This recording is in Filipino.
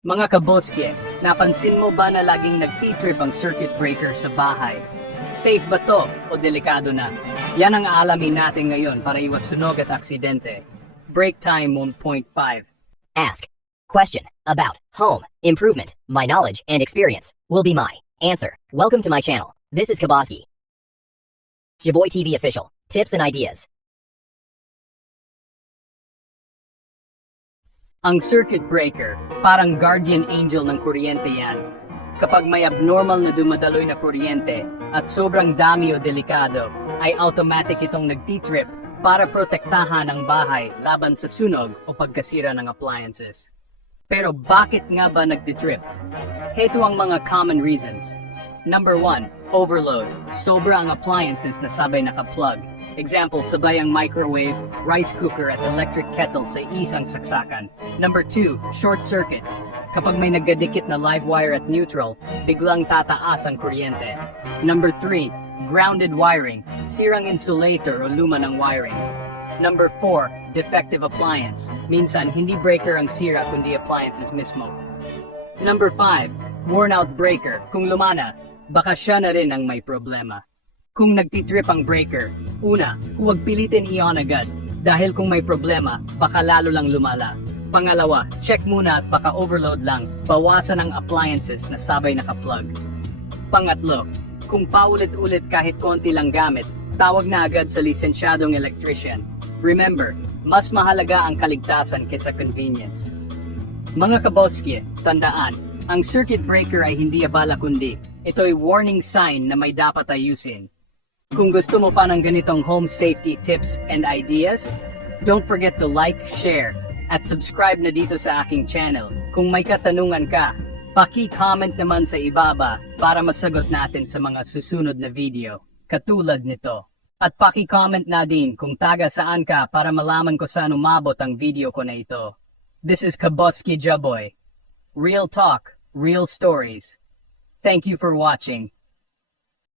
Mga kaboske, napansin mo ba na laging nagtitrip ang circuit breaker sa bahay? Safe ba to o delikado na? Yan ang aalamin natin ngayon para iwas sunog at aksidente. Break time 1.5 Ask. Question. About. Home. Improvement. My knowledge and experience will be my answer. Welcome to my channel. This is Kaboski. Jaboy TV official. Tips and ideas. Ang circuit breaker, parang guardian angel ng kuryente yan. Kapag may abnormal na dumadaloy na kuryente at sobrang dami o delikado, ay automatic itong nagtitrip para protektahan ang bahay laban sa sunog o pagkasira ng appliances. Pero bakit nga ba nagtitrip? Heto ang mga common reasons. Number 1, overload. Sobra ang appliances na sabay nakaplug. Example, sabay ang microwave, rice cooker at electric kettle sa isang saksakan. Number 2, short circuit. Kapag may nagdadikit na live wire at neutral, biglang tataas ang kuryente. Number 3, grounded wiring. Sirang insulator o luma ng wiring. Number 4, defective appliance. Minsan, hindi breaker ang sira kundi appliances mismo. Number 5, worn out breaker. Kung lumana, baka siya na rin ang may problema. Kung nagtitrip ang breaker, una, huwag pilitin iyon agad dahil kung may problema, baka lalo lang lumala. Pangalawa, check muna at baka overload lang, bawasan ang appliances na sabay nakaplug. Pangatlo, kung paulit-ulit kahit konti lang gamit, tawag na agad sa lisensyadong electrician. Remember, mas mahalaga ang kaligtasan kaysa convenience. Mga kaboski, tandaan, ang circuit breaker ay hindi abala kundi ito'y warning sign na may dapat ayusin. Kung gusto mo pa ng ganitong home safety tips and ideas, don't forget to like, share, at subscribe na dito sa aking channel. Kung may katanungan ka, paki-comment naman sa ibaba para masagot natin sa mga susunod na video, katulad nito. At paki-comment na din kung taga saan ka para malaman ko saan umabot ang video ko na ito. This is Kaboski Jaboy. Real talk, real stories. Thank you for watching.